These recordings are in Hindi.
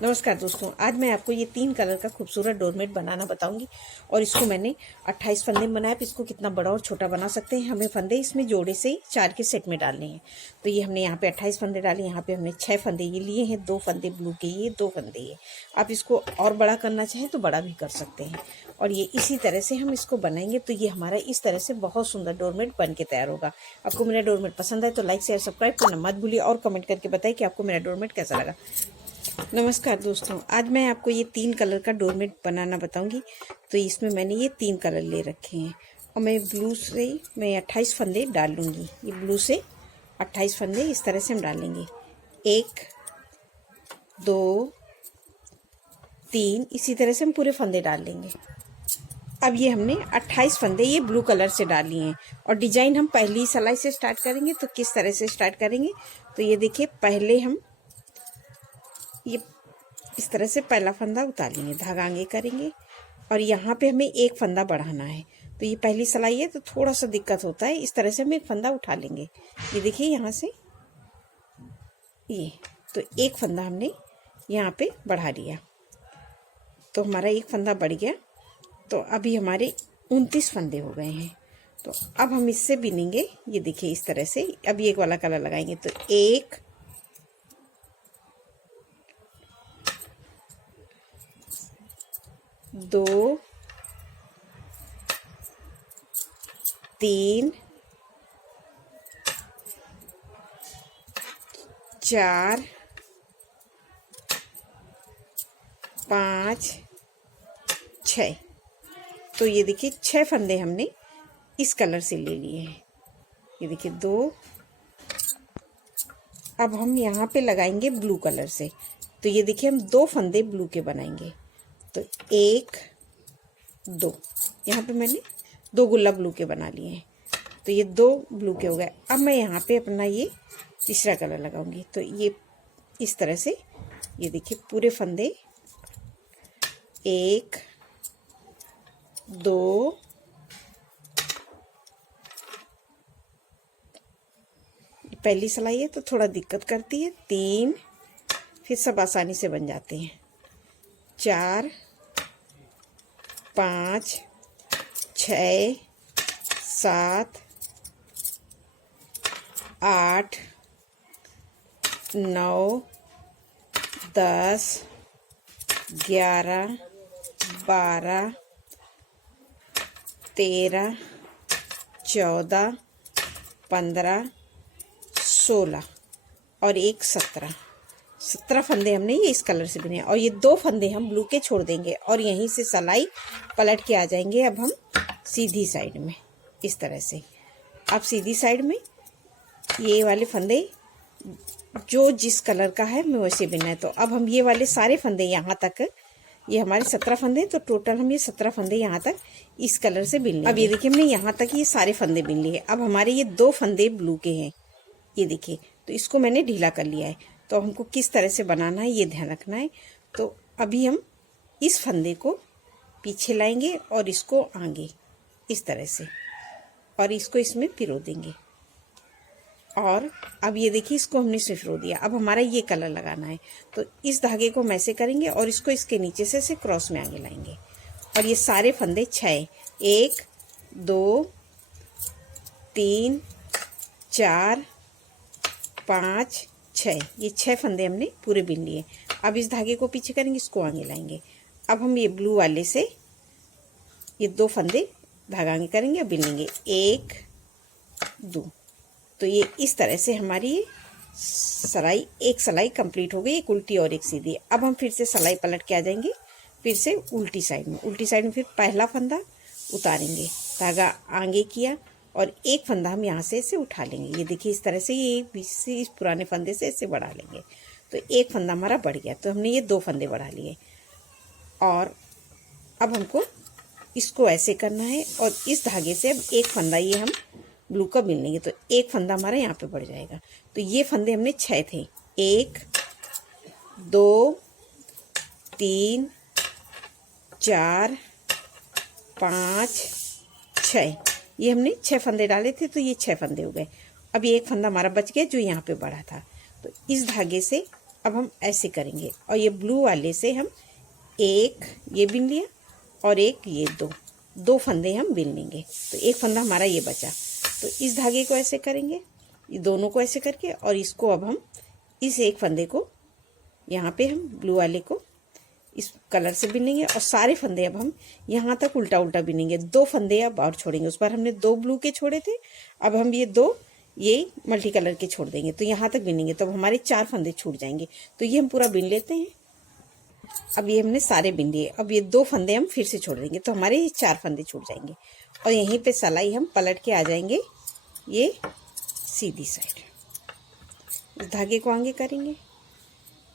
नमस्कार दोस्तों, आज मैं आपको ये 3 कलर का खूबसूरत डोरमेट बनाना बताऊंगी। और इसको मैंने 28 फंदे में बनाया। इसको कितना बड़ा और छोटा बना सकते हैं। हमें फंदे इसमें जोड़े से 4 के सेट में डालने हैं। तो ये हमने यहाँ पे 28 फंदे डाले। यहाँ पे हमने 6 फंदे ये लिए हैं, 2 फंदे ब्लू के, ये 2 फंदे ये। आप इसको और बड़ा करना चाहें तो बड़ा भी कर सकते हैं। और ये इसी तरह से हम इसको बनाएंगे तो ये हमारा इस तरह से बहुत सुंदर डोरमेट बन के तैयार होगा। आपको मेरा डोरमेट पसंद आए तो लाइक शेयर सब्सक्राइब करना मत भूलिए और कमेंट करके बताइए कि आपको मेरा डोरमेट कैसा लगा। नमस्कार दोस्तों, आज मैं आपको ये 3 कलर का डोरमेट बनाना बताऊंगी। तो इसमें मैंने ये 3 कलर ले रखे हैं और मैं ब्लू से 28 फंदे डाल लूँगी। ये ब्लू से 28 फंदे इस तरह से हम डालेंगे। 1 2 3 इसी तरह से हम पूरे फंदे डाल लेंगे। अब ये हमने 28 फंदे ये ब्लू कलर से डाल लिए हैं। और डिजाइन हम पहली सिलाई से स्टार्ट करेंगे। तो किस तरह से स्टार्ट करेंगे तो ये देखिए, पहले हम ये इस तरह से पहला फंदा उतार लेंगे, धागा आगे करेंगे और यहाँ पे हमें एक फंदा बढ़ाना है। तो ये पहली सिलाई है तो थोड़ा सा दिक्कत होता है। इस तरह से हम एक फंदा उठा लेंगे। ये देखिए, यहाँ से ये तो एक फंदा हमने यहाँ पे बढ़ा लिया तो हमारा एक फंदा बढ़ गया। तो अभी हमारे 29 फंदे हो गए हैं। तो अब हम इससे बिनेंगे। ये देखिए, इस तरह से अब ये एक वाला कलर लगाएंगे। तो 1 2 3 4 5 6। तो ये देखिए 6 फंदे हमने इस कलर से ले लिए हैं। ये देखिए 2। अब हम यहाँ पे लगाएंगे ब्लू कलर से। तो ये देखिए, हम 2 फंदे ब्लू के बनाएंगे। तो 1 2 यहाँ पे मैंने 2 गुल्ला ब्लू के बना लिए हैं। तो ये 2 ब्लू के हो गए। अब मैं यहाँ पे अपना ये तीसरा कलर लगाऊंगी। तो ये इस तरह से ये देखिए, पूरे फंदे 1 2 पहली सिलाई है तो थोड़ा दिक्कत करती है। 3 फिर सब आसानी से बन जाते हैं। 4 5 6 7 8 9 10 11 12 13 14 15 16 और एक 17 फंदे हमने ये इस कलर से बुने। और ये 2 फंदे हम ब्लू के छोड़ देंगे और यहीं से सिलाई पलट के आ जाएंगे। अब हम सीधी साइड में इस तरह से, अब सीधी साइड में ये वाले फंदे जो जिस कलर का है मैं वैसे बिना है। तो अब हम ये वाले सारे फंदे यहाँ तक, ये हमारे 17 फंदे, तो टोटल हम ये 17 फंदे यहाँ तक इस कलर से बिन लेंगे। अब ये देखिए, हमने यहाँ तक ये सारे फंदे बिन लिए। अब हमारे ये 2 फंदे ब्लू के हैं। ये देखिए, तो इसको मैंने ढीला कर लिया है। तो हमको किस तरह से बनाना है ये ध्यान रखना है। तो अभी हम इस फंदे को पीछे लाएंगे और इसको आगे इस तरह से, और इसको इसमें पिरो देंगे। और अब ये देखिए, इसको हमने सिफरो दिया। अब हमारा ये कलर लगाना है। तो इस धागे को हम ऐसे करेंगे और इसको इसके नीचे से क्रॉस में आगे लाएंगे। और ये सारे फंदे 6, 1 2 3 4 5 6, ये 6 फंदे हमने पूरे बिन लिए। अब इस धागे को पीछे करेंगे, इसको आगे लाएंगे। अब हम ये ब्लू वाले से ये 2 फंदे धागा आगे करेंगे और बिन लेंगे। 1 2। तो ये इस तरह से हमारी सिलाई, एक सिलाई कंप्लीट हो गई, एक उल्टी और एक सीधी। अब हम फिर से सिलाई पलट के आ जाएंगे, फिर से उल्टी साइड में फिर पहला फंदा उतारेंगे, धागा आगे किया और एक फंदा हम यहाँ से इसे उठा लेंगे। ये देखिए, इस तरह से ये बीच से इस पुराने फंदे से इसे बढ़ा लेंगे। तो एक फंदा हमारा बढ़ गया। तो हमने ये 2 फंदे बढ़ा लिए। और अब हमको इसको ऐसे करना है और इस धागे से अब एक फंदा ये हम ब्लू का बिन लेंगे। तो एक फंदा हमारा यहाँ पे बढ़ जाएगा। तो ये फंदे हमने 6 थे। 1 2 3 4 5 6, ये हमने 6 फंदे डाले थे। तो ये 6 फंदे हो गए। अब ये एक फंदा हमारा बच गया जो यहाँ पे बढ़ा था। तो इस धागे से अब हम ऐसे करेंगे और ये ब्लू वाले से हम एक ये बिन लिया और एक ये दो फंदे हम बिन लेंगे। तो एक फंदा हमारा ये बचा, तो इस धागे को ऐसे करेंगे, ये दोनों को ऐसे करके, और इसको अब हम इस एक फंदे को यहाँ पे हम ब्लू वाले को इस कलर से बिनेंगे और सारे फंदे अब हम यहाँ तक उल्टा उल्टा बिनेंगे। 2 फंदे अब और छोड़ेंगे, उस बार हमने 2 ब्लू के छोड़े थे, अब हम ये 2 ये मल्टी कलर के छोड़ देंगे, तो यहाँ तक बिनेंगे, तो अब हमारे 4 फंदे छूट जाएंगे। तो ये हम पूरा बिन लेते हैं। अब ये हमने सारे बिन लिए, अब ये 2 फंदे हम फिर से छोड़ देंगे, तो हमारे ये 4 फंदे छूट जाएंगे और यहीं पे सिलाई हम पलट के आ जाएंगे ये सीधी साइड। इस धागे को आगे करेंगे।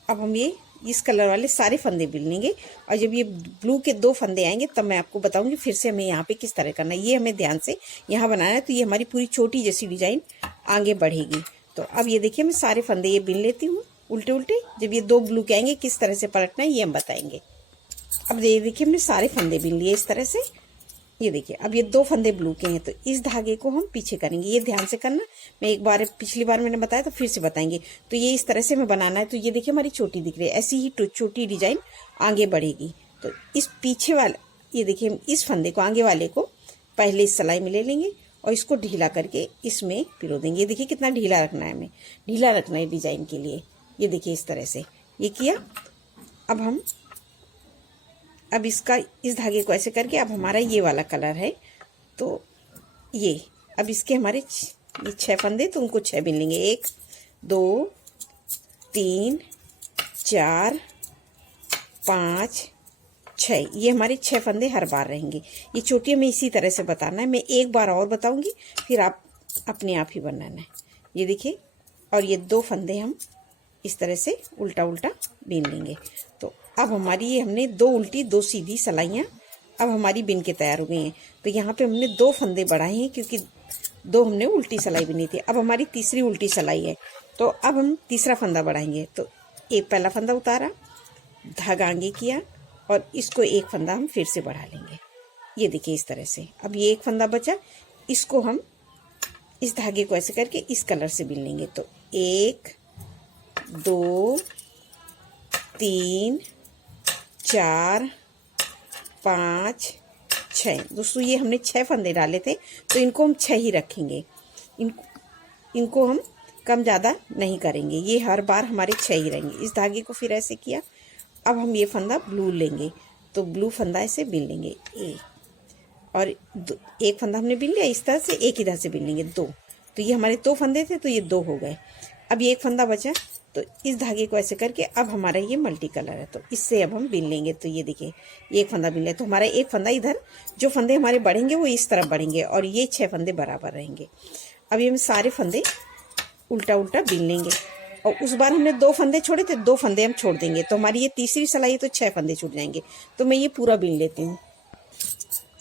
अब हम ये इस कलर वाले सारे फंदे बिन लेंगे और जब ये ब्लू के 2 फंदे आएंगे तब मैं आपको बताऊंगी फिर से हमें यहाँ पे किस तरह करना है। ये हमें ध्यान से यहाँ बनाना है, तो ये हमारी पूरी छोटी जैसी डिजाइन आगे बढ़ेगी। तो अब ये देखिए मैं सारे फंदे ये बिन लेती हूँ उल्टे उल्टे। जब ये 2 ब्लू के आएंगे किस तरह से पलटना है ये हम बताएंगे। अब ये देखिए हमने सारे फंदे बिन लिए इस तरह से। ये देखिए अब ये 2 फंदे ब्लू के हैं, तो इस धागे को हम पीछे करेंगे। ये ध्यान से करना, मैं एक बार पिछली बार मैंने बताया तो फिर से बताएंगे। तो ये इस तरह से हमें बनाना है। तो ये देखिए हमारी चोटी दिख रही है, ऐसी ही छोटी डिजाइन आगे बढ़ेगी। तो इस पीछे वाला ये देखिए इस फंदे को आगे वाले को पहले इस सिलाई में ले लेंगे और इसको ढीला करके इसमें पिरो देंगे। ये देखिए कितना ढीला रखना है, हमें ढीला रखना है डिजाइन के लिए। ये देखिए इस तरह से ये किया। अब इसका इस धागे को ऐसे करके अब हमारा ये वाला कलर है, तो ये अब इसके हमारे ये 6 फंदे, तो उनको 6 बिन लेंगे। 1 2 3 4 5 6, ये हमारे 6 फंदे हर बार रहेंगे। ये चोटी में इसी तरह से बताना है, मैं एक बार और बताऊंगी फिर आप अपने आप ही बनाना है। ये देखिए और ये 2 फंदे हम इस तरह से उल्टा उल्टा बिन लेंगे। तो अब हमारी ये हमने 2 उल्टी 2 सीधी सिलाइयाँ अब हमारी बिन के तैयार हो गई हैं। तो यहाँ पे हमने 2 फंदे बढ़ाए हैं क्योंकि 2 हमने उल्टी सिलाई बिनी थी। अब हमारी तीसरी उल्टी सिलाई है, तो अब हम तीसरा फंदा बढ़ाएंगे। तो एक पहला फंदा उतारा, धागा आगे किया और इसको एक फंदा हम फिर से बढ़ा लेंगे। ये देखिए इस तरह से। अब ये एक फंदा बचा, इसको हम इस धागे को ऐसे करके इस कलर से बिन लेंगे। तो 1 2 3 4 5 6। दोस्तों ये हमने 6 फंदे डाले थे, तो इनको हम 6 ही रखेंगे। इनको हम कम ज़्यादा नहीं करेंगे, ये हर बार हमारे 6 ही रहेंगे। इस धागे को फिर ऐसे किया। अब हम ये फंदा ब्लू लेंगे, तो ब्लू फंदा ऐसे बिन लेंगे और एक फंदा हमने बिन लिया इस तरह से, एक इधर से बिन लेंगे 2। तो ये हमारे 2 फंदे थे, तो ये 2 हो गए। अब ये एक फंदा बचा, तो इस धागे को ऐसे करके अब हमारा ये मल्टी कलर है, तो इससे अब हम बिन लेंगे। तो ये देखिए ये एक फंदा बिन लिया, तो हमारा एक फंदा इधर, जो फंदे हमारे बढ़ेंगे वो इस तरफ बढ़ेंगे और ये 6 फंदे बराबर रहेंगे। अब ये हम सारे फंदे उल्टा उल्टा बिन लेंगे और उस बार हमने 2 फंदे छोड़े थे, 2 फंदे हम छोड़ देंगे। तो हमारी ये तीसरी सिलाई है, तो 6 फंदे छूट जाएंगे। तो मैं ये पूरा बिन लेती हूँ।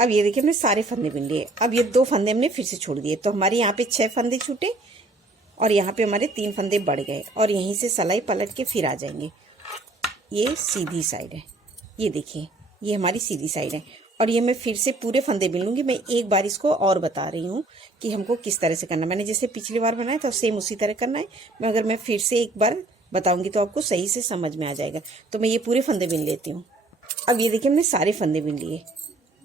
अब ये देखिए हमने सारे फंदे बिन लिए। अब ये 2 फंदे हमने फिर से छोड़ दिए, तो हमारे यहाँ पे 6 फंदे छूटे और यहाँ पे हमारे 3 फंदे बढ़ गए और यहीं से सिलाई पलट के फिर आ जाएंगे। ये सीधी साइड है, ये देखिए ये हमारी सीधी साइड है और ये मैं फिर से पूरे फंदे बिन लूँगी। मैं एक बार इसको और बता रही हूँ कि हमको किस तरह से करना। मैंने जैसे पिछली बार बनाया था सेम उसी तरह करना है, मगर मैं फिर से एक बार बताऊँगी तो आपको सही से समझ में आ जाएगा। तो मैं ये पूरे फंदे बिन लेती हूँ। अब ये देखिए हमने सारे फंदे बिन लिए।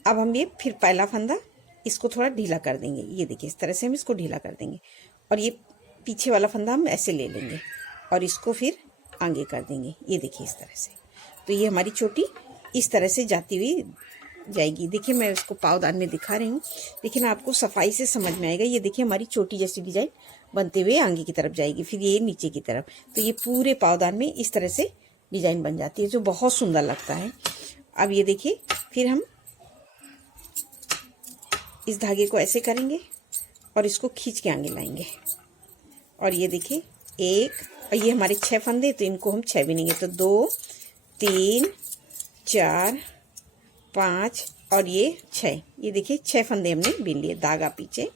अब हम ये फिर पहला फंदा इसको थोड़ा ढीला कर देंगे। ये देखिए इस तरह से हम इसको ढीला कर देंगे और ये पीछे वाला फंदा हम ऐसे ले लेंगे और इसको फिर आगे कर देंगे। ये देखिए इस तरह से। तो ये हमारी चोटी इस तरह से जाती हुई जाएगी। देखिए मैं इसको पावदान में दिखा रही हूँ, देखिए ना आपको सफाई से समझ में आएगा। ये देखिए हमारी चोटी जैसी डिजाइन बनते हुए आगे की तरफ जाएगी, फिर ये नीचे की तरफ। तो ये पूरे पावदान में इस तरह से डिजाइन बन जाती है, जो बहुत सुंदर लगता है। अब ये देखिए फिर हम इस धागे को ऐसे करेंगे और इसको खींच के आगे लाएंगे और ये देखिए एक, और ये हमारे 6 फंदे, तो इनको हम 6 बिनेंगे। तो 2 3 4 5 और ये 6। ये देखिए 6 फंदे हमने बिन लिए, धागा पीछे।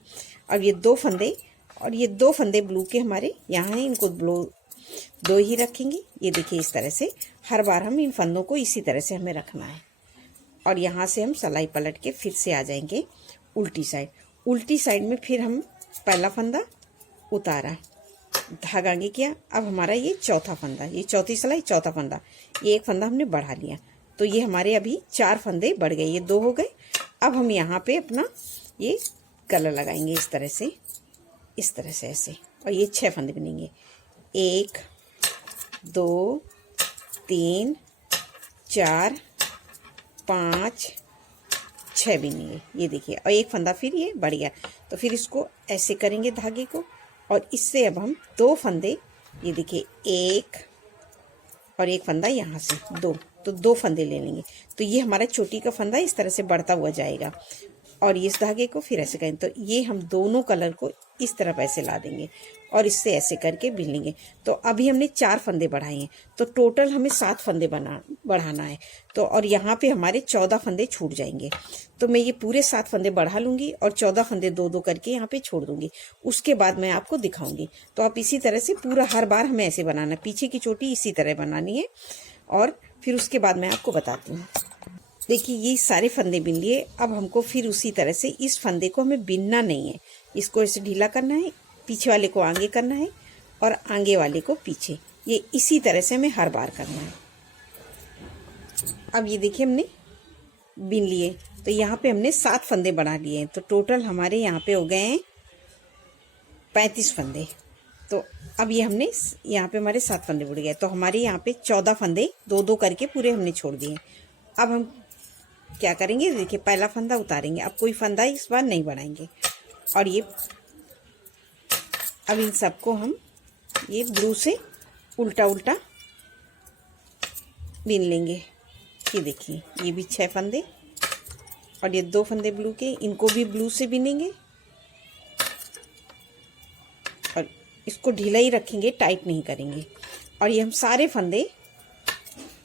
अब ये 2 फंदे और ये 2 फंदे ब्लू के हमारे यहाँ हैं, इनको ब्लू 2 ही रखेंगे। ये देखिए इस तरह से हर बार हम इन फंदों को इसी तरह से हमें रखना है और यहाँ से हम सिलाई पलट के फिर से आ जाएंगे उल्टी साइड। उल्टी साइड में फिर हम पहला फंदा उतारा, धागा आगे किया। अब हमारा ये चौथा फंदा, ये चौथी सिलाई, चौथा फंदा, ये एक फंदा हमने बढ़ा लिया। तो ये हमारे अभी 4 फंदे बढ़ गए, ये 2 हो गए। अब हम यहाँ पे अपना ये कलर लगाएंगे इस तरह से, इस तरह से ऐसे, और ये 6 फंदे बनेंगे। 1 2 3 4 5 6 बिनेंगे, ये देखिए। और एक फंदा फिर ये बढ़ गया, तो फिर इसको ऐसे करेंगे धागे को, और इससे अब हम 2 फंदे, ये देखिए 1 और एक फंदा यहाँ से 2, तो 2 फंदे ले लेंगे। तो ये हमारा चोटी का फंदा इस तरह से बढ़ता हुआ जाएगा, और इस धागे को फिर ऐसे करें। तो ये हम दोनों कलर को इस तरफ ऐसे ला देंगे और इससे ऐसे करके बिन लेंगे। तो अभी हमने 4 फंदे बढ़ाए हैं, तो टोटल हमें 7 फंदे बढ़ाना है। तो और यहाँ पे हमारे 14 फंदे छूट जाएंगे। तो मैं ये पूरे 7 फंदे बढ़ा लूँगी और 14 फंदे 2-2 करके यहाँ पे छोड़ दूँगी। उसके बाद मैं आपको दिखाऊँगी। तो आप इसी तरह से पूरा हर बार हमें ऐसे बनाना है, पीछे की चोटी इसी तरह बनानी है, और फिर उसके बाद मैं आपको बताती हूँ। देखिए ये सारे फंदे बिन लिए। अब हमको फिर उसी तरह से इस फंदे को हमें बिनना नहीं है, इसको ऐसे ढीला करना है, पीछे वाले को आगे करना है और आगे वाले को पीछे। ये इसी तरह से हमें हर बार करना है। अब ये देखिए हमने बिन लिए, तो यहाँ पे हमने 7 फंदे बढ़ा लिए हैं। तो टोटल हमारे यहाँ पे हो गए हैं 35 फंदे। तो अब ये हमने यहाँ पे हमारे 7 फंदे बढ़ गए, तो हमारे यहाँ पे 14 फंदे 2-2 करके पूरे हमने छोड़ दिए। अब हम क्या करेंगे, देखिए पहला फंदा उतारेंगे, अब कोई फंदा इस बार नहीं बढ़ाएंगे, और ये अब इन सबको हम ये ब्लू से उल्टा उल्टा बिन लेंगे। ये देखिए ये भी 6 फंदे, और ये 2 फंदे ब्लू के, इनको भी ब्लू से बिनेंगे, और इसको ढीला ही रखेंगे, टाइट नहीं करेंगे। और ये हम सारे फंदे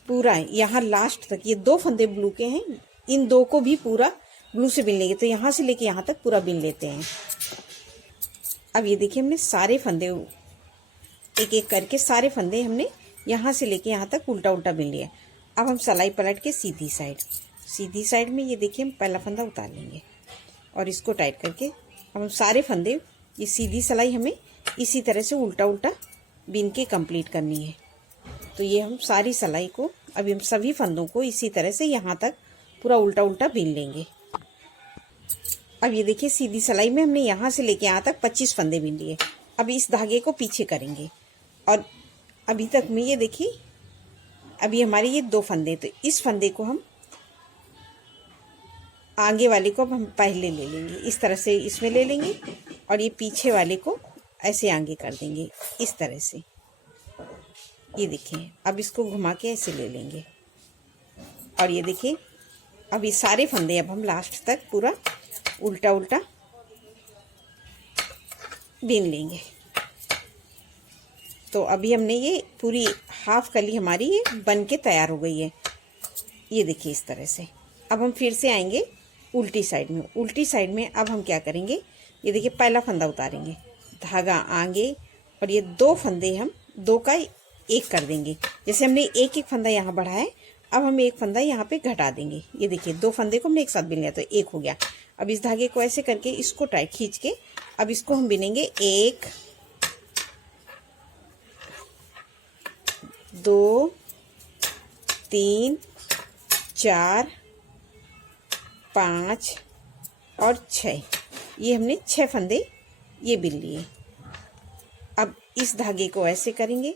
पूरा यहाँ लास्ट तक, ये 2 फंदे ब्लू के हैं, इन 2 को भी पूरा ब्लू से बिन लेंगे। तो यहाँ से लेके यहाँ तक पूरा बिन लेते हैं। अब ये देखिए हमने सारे फंदे एक एक करके सारे फंदे हमने यहाँ से लेके यहाँ तक उल्टा उल्टा बिन लिया। अब हम सिलाई पलट के सीधी साइड में ये देखिए हम पहला फंदा उतार लेंगे और इसको टाइट करके अब हम सारे फंदे, ये सीधी सिलाई हमें इसी तरह से उल्टा उल्टा बिन के कंप्लीट करनी है। तो ये हम सारी सिलाई को, अभी हम सभी फंदों को इसी तरह से यहाँ तक पूरा उल्टा उल्टा बिन लेंगे। अब ये देखिए सीधी सिलाई में हमने यहाँ से लेके यहाँ तक 25 फंदे बिन लिए। अब इस धागे को पीछे करेंगे, और अभी तक में ये देखिए अभी हमारे ये 2 फंदे, तो इस फंदे को हम आगे वाले को अब हम पहले ले लेंगे, इस तरह से इसमें ले लेंगे, और ये पीछे वाले को ऐसे आगे कर देंगे इस तरह से। ये देखिए अब इसको घुमा के ऐसे ले लेंगे, और ये देखिए अब ये सारे फंदे अब हम लास्ट तक पूरा उल्टा उल्टा बिन लेंगे। तो अभी हमने ये पूरी हाफ कली हमारी ये बन के तैयार हो गई है। ये देखिए इस तरह से। अब हम फिर से आएंगे उल्टी साइड में। उल्टी साइड में अब हम क्या करेंगे, ये देखिए पहला फंदा उतारेंगे, धागा आगे, और ये 2 फंदे हम 2 का 1 कर देंगे। जैसे हमने एक एक फंदा यहाँ बढ़ाया है, अब हम एक फंदा यहाँ पे घटा देंगे। ये देखिए 2 फंदे को हमने एक साथ बिन लिया, तो 1 हो गया। अब इस धागे को ऐसे करके इसको टाइट खींच के अब इसको हम बिनेंगे 1 2 3 4 5 और 6। ये हमने 6 फंदे ये बिन लिए। अब इस धागे को ऐसे करेंगे,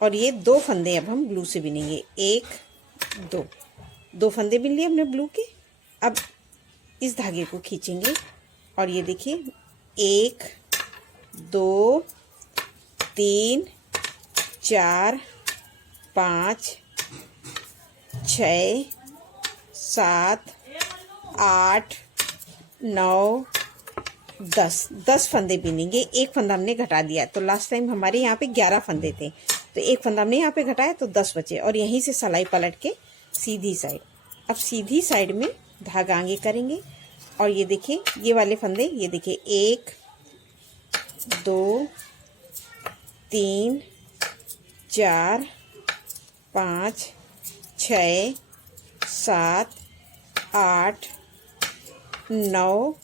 और ये 2 फंदे अब हम ब्लू से बिनेंगे। 1 2 फंदे बिन लिए हमने ब्लू के। अब इस धागे को खींचेंगे, और ये देखिए 1 2 3 4 5 6 7 8 9 10 फंदे बिनेंगे। एक फंदा हमने घटा दिया, तो लास्ट टाइम हमारे यहाँ पे 11 फंदे थे, तो एक फंदा हमने यहाँ पे घटाया, तो 10 बचे। और यहीं से सिलाई पलट के सीधी साइड। अब सीधी साइड में धागा आगे करेंगे, और ये देखिए ये वाले फंदे, ये देखिए 1 2 3 4 5 6 7 8 9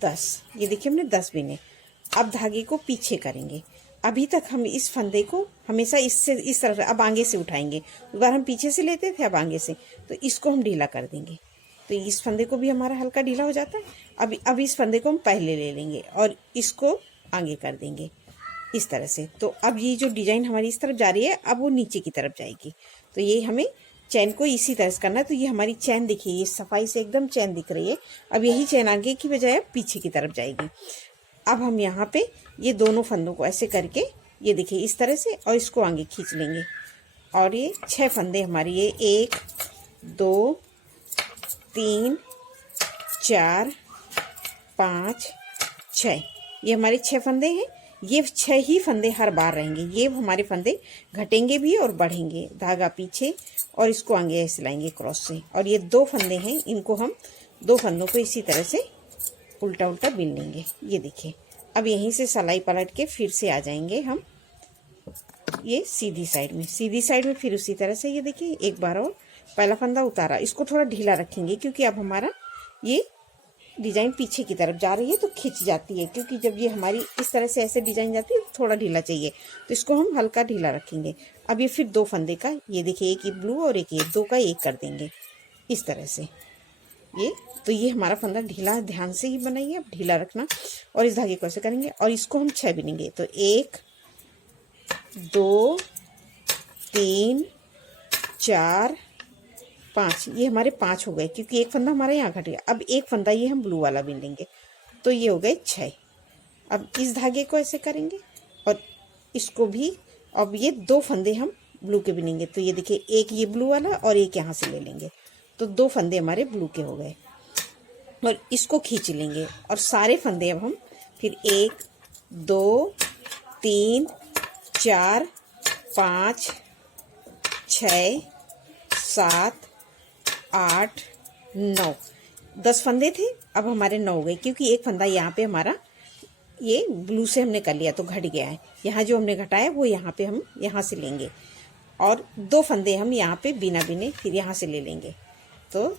10। ये देखिए हमने 10 बिने। अब धागे को पीछे करेंगे। अभी तक हम इस फंदे को हमेशा इससे इस तरफ, अब आगे से उठाएंगे, उस बार हम पीछे से लेते थे, अब आगे से, तो इसको हम ढीला कर देंगे। तो इस फंदे को भी हमारा हल्का ढीला हो जाता है। अब इस फंदे को हम पहले ले लेंगे और इसको आगे कर देंगे इस तरह से। तो अब ये जो डिजाइन हमारी इस तरफ जा रही है, अब वो नीचे की तरफ जाएगी। तो ये हमें चैन को इसी तरह से करना है। तो ये हमारी चैन देखिए, ये सफाई से एकदम चैन दिख रही है। अब यही चैन आगे की बजाय पीछे की तरफ जाएगी। अब हम यहाँ पे ये दोनों फंदों को ऐसे करके, ये देखिए इस तरह से, और इसको आगे खींच लेंगे। और ये 6 फंदे हमारे, ये 1 2 3 4 5 6, ये हमारे 6 फंदे हैं। ये 6 ही फंदे हर बार रहेंगे। ये हमारे फंदे घटेंगे भी और बढ़ेंगे। धागा पीछे और इसको आगे ऐसे लाएंगे क्रॉस से। और ये 2 फंदे हैं, इनको हम 2 फंदों को इसी तरह से उल्टा उल्टा बिन लेंगे। ये देखिए, अब यहीं से सलाई पलट के फिर से आ जाएंगे हम ये सीधी साइड में, फिर उसी तरह से। ये देखिए एक बार और पहला फंदा उतारा, इसको थोड़ा ढीला रखेंगे क्योंकि अब हमारा ये डिजाइन पीछे की तरफ जा रही है तो खिंच जाती है। क्योंकि जब ये हमारी इस तरह से ऐसे डिजाइन जाती है तो थोड़ा ढीला चाहिए, तो इसको हम हल्का ढीला रखेंगे। अब ये फिर 2 फंदे का, ये देखिए एक ये ब्लू और एक ये, 2 का 1 कर देंगे इस तरह से। ये तो ये हमारा फंदा ढीला, ध्यान से ही बनाइए, अब ढीला रखना। और इस धागे को ऐसे करेंगे और इसको हम 6 बिनेंगे। तो 1 2 3 4 5, ये हमारे 5 हो गए क्योंकि एक फंदा हमारा यहाँ घट गया। अब एक फंदा ये हम ब्लू वाला बिन लेंगे, तो ये हो गए 6। अब इस धागे को ऐसे करेंगे और इसको भी, अब ये 2 फंदे हम ब्लू के बिनेंगे। तो ये देखिए एक ये ब्लू वाला और एक यहाँ से ले लेंगे, तो 2 फंदे हमारे ब्लू के हो गए। और इसको खींच लेंगे और सारे फंदे अब हम फिर 1 2 3 4 5 6 7 8 9, 10 फंदे थे, अब हमारे 9 हो गए क्योंकि एक फंदा यहाँ पे हमारा ये ब्लू से हमने कर लिया तो घट गया है। यहाँ जो हमने घटाया वो यहाँ पे हम यहाँ से लेंगे और 2 फंदे हम यहाँ पे बिना बिने फिर यहाँ से ले लेंगे। तो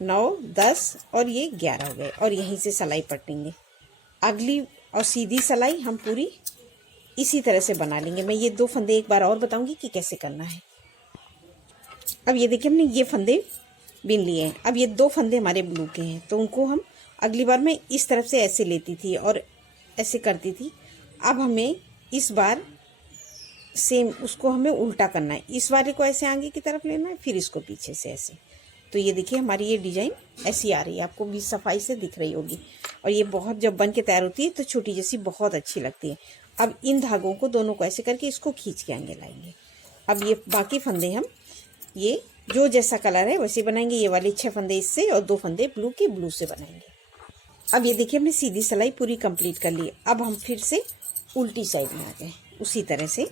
9 10 और ये 11 हो गए और यहीं से सिलाई पटेंगे। अगली और सीधी सिलाई हम पूरी इसी तरह से बना लेंगे। मैं ये 2 फंदे एक बार और बताऊंगी कि कैसे करना है। अब ये देखिए हमने ये फंदे बिन लिए हैं। अब ये 2 फंदे हमारे ब्लू के हैं, तो उनको हम अगली बार मैं इस तरफ से ऐसे लेती थी और ऐसे करती थी। अब हमें इस बार सेम उसको हमें उल्टा करना है। इस वाले को ऐसे आगे की तरफ लेना है, फिर इसको पीछे से ऐसे। तो ये देखिए हमारी ये डिजाइन ऐसी आ रही है, आपको भी सफाई से दिख रही होगी। और ये बहुत जब बन के तैयार होती है तो छोटी जैसी बहुत अच्छी लगती है। अब इन धागों को दोनों को ऐसे करके इसको खींच के आगे लाएंगे। अब ये बाकी फंदे हम ये जो जैसा कलर है वैसे बनाएंगे। ये वाले 6 फंदे इससे और 2 फंदे ब्लू के ब्लू से बनाएंगे। अब ये देखिए हमने सीधी सिलाई पूरी कंप्लीट कर ली। अब हम फिर से उल्टी साइड में आ गए उसी तरह से।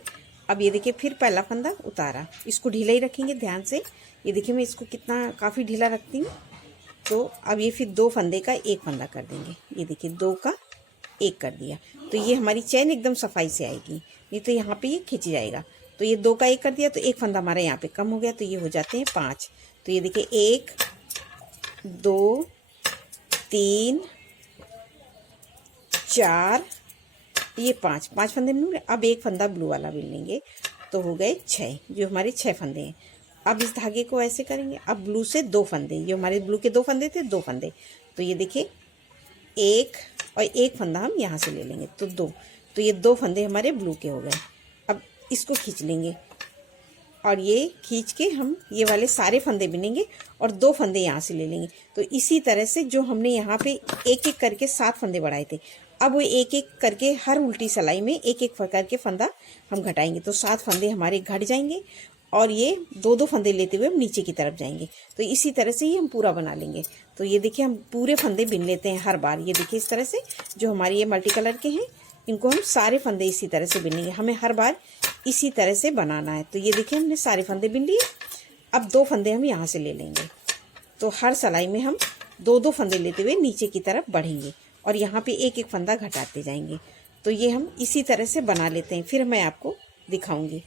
अब ये देखिए फिर पहला फंदा उतारा, इसको ढीला ही रखेंगे ध्यान से। ये देखिए मैं इसको कितना काफ़ी ढीला रखती हूँ। तो अब ये फिर 2 फंदे का 1 फंदा कर देंगे। ये देखिए 2 का 1 कर दिया, तो ये हमारी चैन एकदम सफाई से आएगी, नहीं तो यहाँ पे ये खिंच जाएगा। तो ये 2 का 1 कर दिया तो 1 फंदा हमारा यहाँ पे कम हो गया, तो ये हो जाते हैं 5। तो ये देखिए 1 2 3 4, ये 5 फंदे मिले। अब 1 फंदा ब्लू वाला बिन लेंगे, तो हो गए 6, जो हमारे 6 फंदे हैं। अब इस धागे को ऐसे करेंगे। अब ब्लू से 2 फंदे, जो हमारे ब्लू के 2 फंदे थे, 2 फंदे। तो ये देखिए 1 और 1 फंदा हम यहाँ से ले लेंगे, तो 2। तो ये 2 फंदे हमारे ब्लू के हो गए। अब इसको खींच लेंगे और ये खींच के हम ये वाले सारे फंदे बिनेंगे और 2 फंदे यहाँ से ले लेंगे। तो इसी तरह से जो हमने यहाँ पे एक एक करके 7 फंदे बढ़ाए थे, अब वो एक एक करके हर उल्टी सिलाई में एक एक करके फंदा हम घटाएंगे, तो 7 फंदे हमारे घट जाएंगे और ये 2-2 फंदे लेते हुए हम नीचे की तरफ जाएंगे। तो इसी तरह से ही हम पूरा बना लेंगे। तो ये देखिए हम पूरे फंदे बिन लेते हैं हर बार। ये देखिए इस तरह से जो हमारे ये मल्टी कलर के हैं, इनको हम सारे फंदे इसी तरह से बिनेंगे। हमें हर बार इसी तरह से बनाना है। तो ये देखिए हमने सारे फंदे बिन लिए। अब 2 फंदे हम यहाँ से ले लेंगे, तो हर सिलाई में हम 2-2 फंदे लेते हुए नीचे की तरफ बढ़ेंगे और यहाँ पे एक एक फंदा घटाते जाएंगे। तो ये हम इसी तरह से बना लेते हैं, फिर मैं आपको दिखाऊंगी।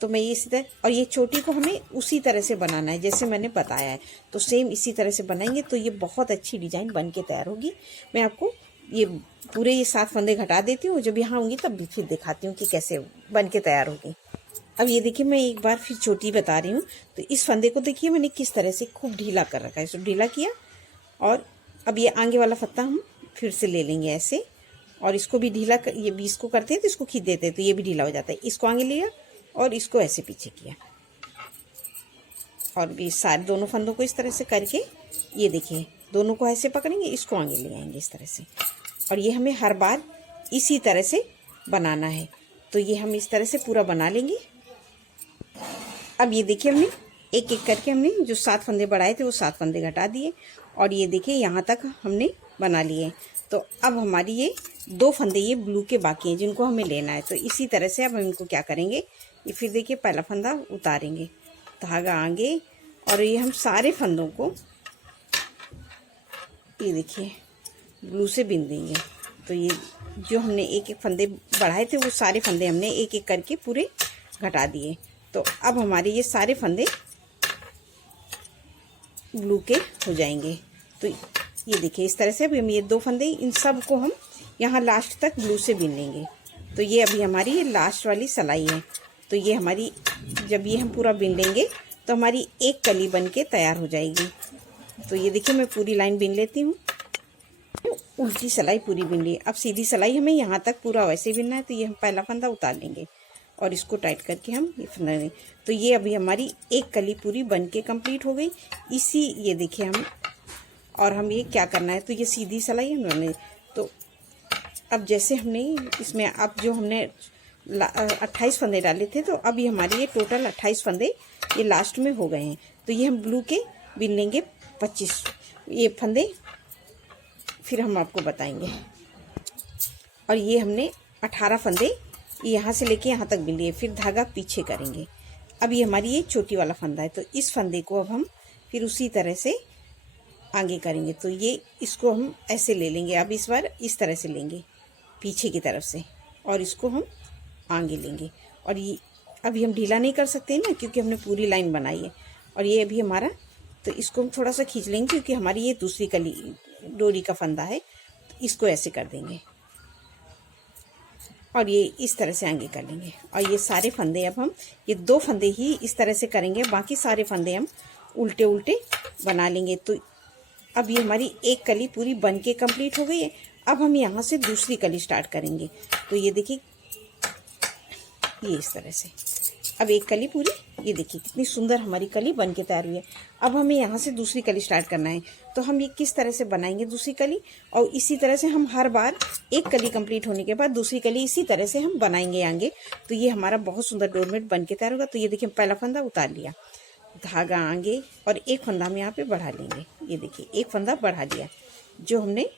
तो मैं ये इसी तरह, और ये चोटी को हमें उसी तरह से बनाना है जैसे मैंने बताया है। तो सेम इसी तरह से बनाएंगे तो ये बहुत अच्छी डिजाइन बन के तैयार होगी। मैं आपको ये पूरे ये 7 फंदे घटा देती हूँ, जब यहाँ होंगी तब भी फिर दिखाती हूँ कि कैसे बन के तैयार होगी। अब ये देखिए मैं एक बार फिर चोटी बता रही हूँ। तो इस फंदे को देखिए मैंने किस तरह से खूब ढीला कर रखा है, इसको ढीला किया और अब ये आगे वाला फत्ता हम फिर से ले लेंगे ऐसे, और इसको भी ढीला ये भी इसको करते हैं तो इसको खींच देते हैं तो ये भी ढीला हो जाता है। इसको आगे लिया और इसको ऐसे पीछे किया, और भी सारे दोनों फंदों को इस तरह से करके ये देखिए दोनों को ऐसे पकड़ेंगे, इसको आगे ले आएंगे इस तरह से, और ये हमें हर बार इसी तरह से बनाना है। तो ये हम इस तरह से पूरा बना लेंगे। अब ये देखिए हमने एक एक करके हमने जो 7 फंदे बढ़ाए थे वो 7 फंदे घटा दिए, और ये देखिए यहाँ तक हमने बना लिए। तो अब हमारी ये 2 फंदे ये ब्लू के बाकी हैं जिनको हमें लेना है। तो इसी तरह से अब हम इनको क्या करेंगे, ये फिर देखिए पहला फंदा उतारेंगे, धागा आगे, और ये हम सारे फंदों को ये देखिए ब्लू से बिन देंगे। तो ये जो हमने एक एक फंदे बढ़ाए थे वो सारे फंदे हमने एक एक करके पूरे घटा दिए। तो अब हमारे ये सारे फंदे ब्लू के हो जाएंगे। तो ये देखिए इस तरह से अभी हम ये 2 फंदे इन सब को हम यहाँ लास्ट तक ब्लू से बिन लेंगे। तो ये अभी हमारी ये लास्ट वाली सिलाई है। तो ये हमारी जब ये हम पूरा बिन लेंगे तो हमारी एक कली बन के तैयार हो जाएगी। तो ये देखिए मैं पूरी लाइन बिन लेती हूँ, उल्टी सिलाई पूरी बिन ली। अब सीधी सिलाई हमें यहाँ तक पूरा वैसे बिनना है। तो ये हम पहला फंदा उतार लेंगे और इसको टाइट करके हम ये फंदा देंगे। तो ये अभी हमारी एक कली पूरी बन के कंप्लीट हो गई। इसी ये देखिए हम, और हम ये क्या करना है, तो ये सीधी सिलाई हमने, तो अब जैसे हमने इसमें अब जो हमने 28 फंदे डाले थे, तो अब ये हमारे ये टोटल 28 फंदे ये लास्ट में हो गए हैं। तो ये हम ब्लू के बिन लेंगे 25 ये फंदे, फिर हम आपको बताएंगे। और ये हमने 18 फंदे यहाँ से लेके यहाँ तक बिन लिए, फिर धागा पीछे करेंगे। अब ये हमारी ये छोटी वाला फंदा है, तो इस फंदे को अब हम फिर उसी तरह से आगे करेंगे। तो ये इसको हम ऐसे ले लेंगे, अब इस बार इस तरह से लेंगे पीछे की तरफ से, और इसको हम आगे लेंगे। और ये अभी हम ढीला नहीं कर सकते ना, क्योंकि हमने पूरी लाइन बनाई है। और ये अभी हमारा, तो इसको हम थोड़ा सा खींच लेंगे क्योंकि हमारी ये दूसरी कली डोरी का फंदा है। तो इसको ऐसे कर देंगे और ये इस तरह से आगे कर लेंगे। और ये सारे फंदे अब हम ये 2 फंदे ही इस तरह से करेंगे, बाकी सारे फंदे हम उल्टे उल्टे बना लेंगे। तो अब ये हमारी एक कली पूरी बन के कंप्लीट हो गई है। अब हम यहाँ से दूसरी कली स्टार्ट करेंगे। तो ये देखिए ये इस तरह से अब एक कली पूरी, ये देखिए कितनी सुंदर हमारी कली बन के तैयार हुई है। अब हमें यहाँ से दूसरी कली स्टार्ट करना है। तो हम ये किस तरह से बनाएंगे दूसरी कली, और इसी तरह से हम हर बार एक कली कंप्लीट होने के बाद दूसरी कली इसी तरह से हम बनाएंगे आगे। तो ये हमारा बहुत सुंदर डोरमेट बन के तैयार होगा। तो ये देखिए पहला फंदा उतार लिया, धागा आगे, और एक फंदा हम यहाँ पे बढ़ा लेंगे। ये देखिए एक फंदा बढ़ा लिया, जो हमने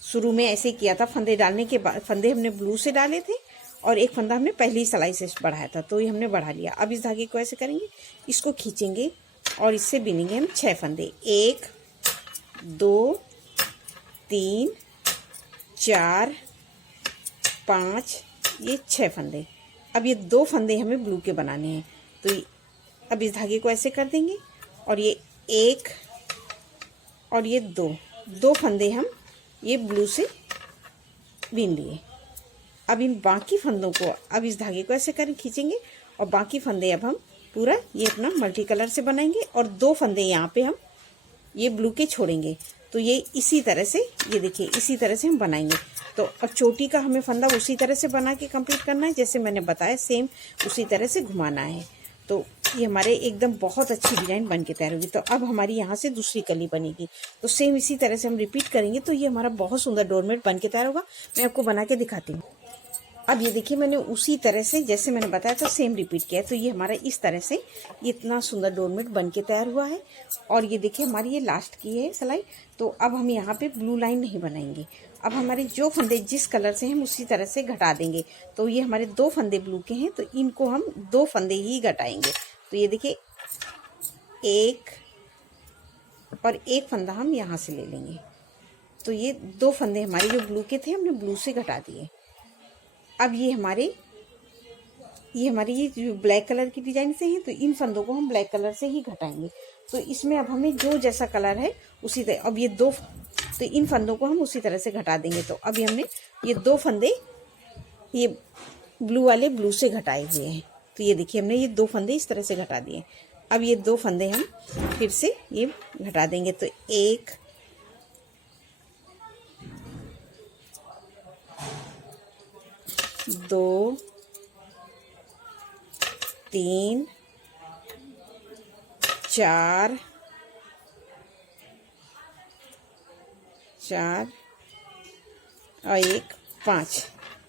शुरू में ऐसे किया था। फंदे डालने के बाद फंदे हमने ब्लू से डाले थे और एक फंदा हमने पहली सिलाई से बढ़ाया था, तो ये हमने बढ़ा लिया। अब इस धागे को ऐसे करेंगे, इसको खींचेंगे और इससे बिनेंगे हम 6 फंदे। 1 2 3 4 5 ये 6 फंदे। अब ये 2 फंदे हमें ब्लू के बनाने हैं। तो अब इस धागे को ऐसे कर देंगे, और ये 1 और ये 2 फंदे हम ये ब्लू से बिन लिए। अब इन बाकी फंदों को अब इस धागे को ऐसे करें, खींचेंगे, और बाकी फंदे अब हम पूरा ये अपना मल्टी कलर से बनाएंगे, और 2 फंदे यहाँ पे हम ये ब्लू के छोड़ेंगे। तो ये इसी तरह से, ये देखिए इसी तरह से हम बनाएंगे। तो और चोटी का हमें फंदा उसी तरह से बना के कंप्लीट करना है, जैसे मैंने बताया सेम उसी तरह से घुमाना है। तो ये हमारे एकदम बहुत अच्छी डिजाइन बन के तैयार होगी। तो अब हमारी यहाँ से दूसरी कली बनेगी, तो सेम इसी तरह से हम रिपीट करेंगे। तो ये हमारा बहुत सुंदर डोरमेट बन के तैयार होगा। मैं आपको बना के दिखाती हूँ। अब ये देखिए मैंने उसी तरह से जैसे मैंने बताया था सेम रिपीट किया है। तो ये हमारा इस तरह से ये इतना सुंदर डोरमेट बन के तैयार हुआ है। और ये देखिए हमारी ये लास्ट की है सिलाई। तो अब हम यहाँ पे ब्लू लाइन नहीं बनाएंगे। अब हमारे जो फंदे जिस कलर से हम उसी तरह से घटा देंगे। तो ये हमारे 2 फंदे ब्लू के हैं, तो इनको हम 2 फंदे ही घटाएंगे। तो ये देखिए 1 और 1 फंदा हम यहाँ से ले लेंगे। तो ये 2 फंदे हमारे जो ब्लू के थे हमने ब्लू से घटा दिए। अब ये हमारी ये जो ब्लैक कलर की डिजाइन से हैं, तो इन फंदों को हम ब्लैक कलर से ही घटाएंगे। तो इसमें अब हमें जो जैसा कलर है उसी तरह, अब ये 2 तो इन फंदों को हम उसी तरह से घटा देंगे। तो अभी हमने ये 2 फंदे ये ब्लू वाले ब्लू से घटाए हुए हैं। तो ये देखिए हमने ये 2 फंदे इस तरह से घटा दिए। अब ये 2 फंदे हम फिर से ये घटा देंगे। तो 1 2 3 4 और 1 5।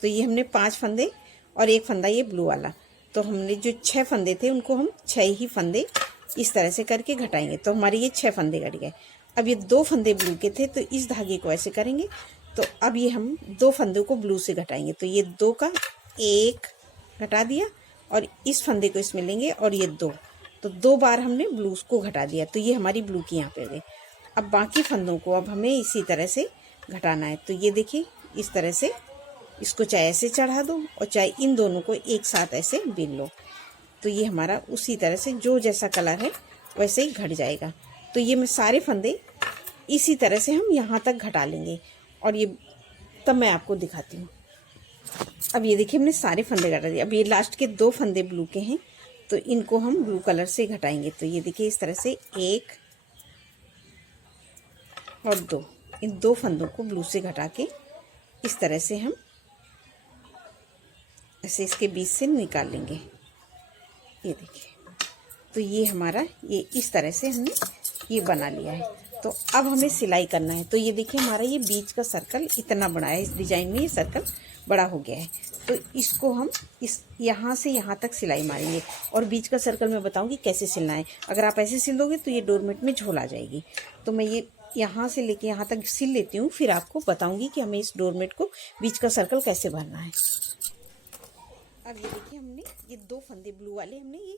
तो ये हमने 5 फंदे और 1 फंदा ये ब्लू वाला। तो हमने जो 6 फंदे थे उनको हम 6 ही फंदे इस तरह से करके घटाएंगे। तो हमारे ये 6 फंदे घट गए। अब ये 2 फंदे ब्लू के थे तो इस धागे को ऐसे करेंगे। तो अब ये हम 2 फंदों को ब्लू से घटाएंगे। तो ये 2 का 1 घटा दिया और इस फंदे को इसमें लेंगे और ये 2। तो 2 बार हमने ब्लू को घटा दिया। तो ये हमारी ब्लू की यहाँ पे हो गई। अब बाकी फंदों को अब हमें इसी तरह से घटाना है। तो ये देखिए इस तरह से इसको चाहे ऐसे चढ़ा दो और चाहे इन दोनों को एक साथ ऐसे बिन लो। तो ये हमारा उसी तरह से जो जैसा कलर है वैसे ही घट जाएगा। तो ये मैं सारे फंदे इसी तरह से हम यहाँ तक घटा लेंगे और ये तब मैं आपको दिखाती हूँ। अब ये देखिए हमने सारे फंदे घटा दिए। अब ये लास्ट के 2 फंदे ब्लू के हैं तो इनको हम ब्लू कलर से घटाएंगे। तो ये देखिए इस तरह से 1 और 2, इन 2 फंदों को ब्लू से घटा के इस तरह से हम ऐसे इसके बीच से निकाल लेंगे। ये देखिए तो ये हमारा ये इस तरह से हमने ये बना लिया है। तो अब हमें सिलाई करना है। तो ये देखिए हमारा ये बीच का सर्कल इतना बड़ा है, इस डिजाइन में ये सर्कल बड़ा हो गया है। तो इसको हम इस यहाँ से यहाँ तक सिलाई मारेंगे और बीच का सर्कल मैं बताऊंगी कैसे सिलना है। अगर आप ऐसे सिल दोगे तो ये डोरमेट में झोल आ जाएगी। तो मैं ये यहाँ से लेके यहाँ तक सिल लेती हूँ, फिर आपको बताऊंगी कि हमें इस डोरमेट को बीच का सर्कल कैसे भरना है। अब ये देखिए हमने ये 2 फंदे ब्लू वाले हमने ये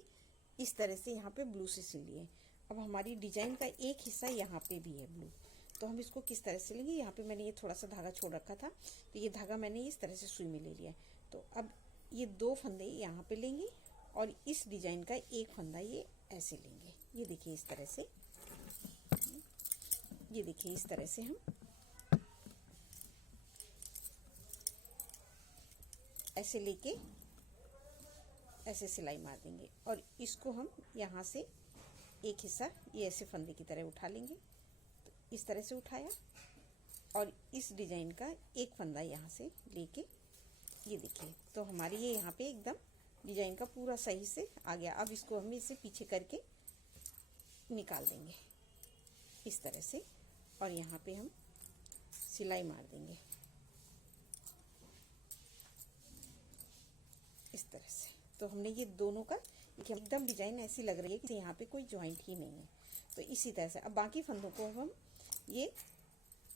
इस तरह से यहाँ पे ब्लू से सिल लिए। अब हमारी डिजाइन का एक हिस्सा यहाँ पे भी है ब्लू। तो हम इसको किस तरह से सिलेंगे। यहाँ पे मैंने ये थोड़ा सा धागा छोड़ रखा था तो ये धागा मैंने इस तरह से सुई में ले लिया। तो अब ये 2 फंदे यहाँ पे लेंगे और इस डिजाइन का एक फंदा ये ऐसे लेंगे। ये देखिए इस तरह से, ये देखिए इस तरह से हम ऐसे लेके ऐसे सिलाई मार देंगे और इसको हम यहाँ से एक हिस्सा ये ऐसे फंदे की तरह उठा लेंगे। तो इस तरह से उठाया और इस डिजाइन का एक फंदा यहाँ से लेके ये देखिए तो हमारी ये यहाँ पे एकदम डिजाइन का पूरा सही से आ गया। अब इसको हम इसे पीछे करके निकाल देंगे इस तरह से और यहाँ पे हम सिलाई मार देंगे इस तरह से। तो हमने ये दोनों का एकदम डिजाइन ऐसी लग रही है कि यहाँ पे कोई जॉइंट ही नहीं है। तो इसी तरह से अब बाकी फंदों को हम ये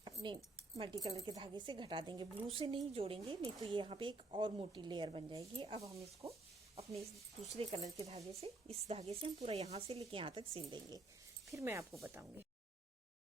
अपने मल्टी कलर के धागे से घटा देंगे। ब्लू से नहीं जोड़ेंगे, नहीं तो ये यहाँ पे एक और मोटी लेयर बन जाएगी। अब हम इसको अपने इस दूसरे कलर के धागे से, इस धागे से हम पूरा यहाँ से लेके यहाँ तक सिल देंगे, फिर मैं आपको बताऊंगी।